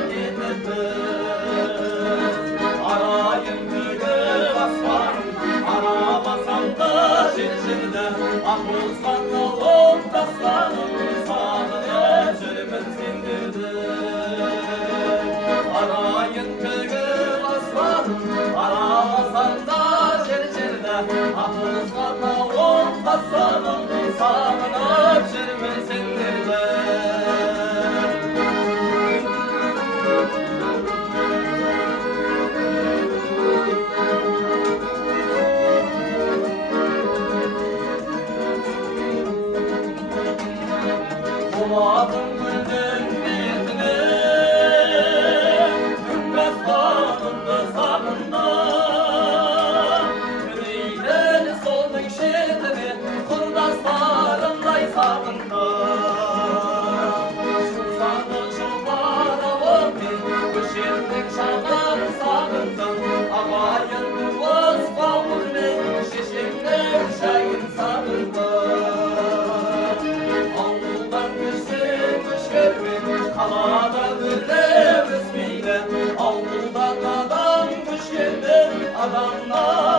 gidildi. Arayın bugün aslanım, aramasam da şirşirde. Ah olsan oğlum taslanım, sağlığı çürümün sindirdi. Arayın bugün aslanım, aramasam da şirşirde. Ah olsan oğlum taslanım, sağlığı çürümün sindirdi. Buladın güldün niyetini, Ümmət bağında sağında. Yüreğinden soldun şehdini, Kurdaslarınday sağında. Şu sağlık şu paravon bir, Bu şirdik şaman sağındım. Abayın boz kavurlu, Şişimde üşeğin sağında. Kalada gülle besmiyle, Avludan adam kuş geldi, adamlar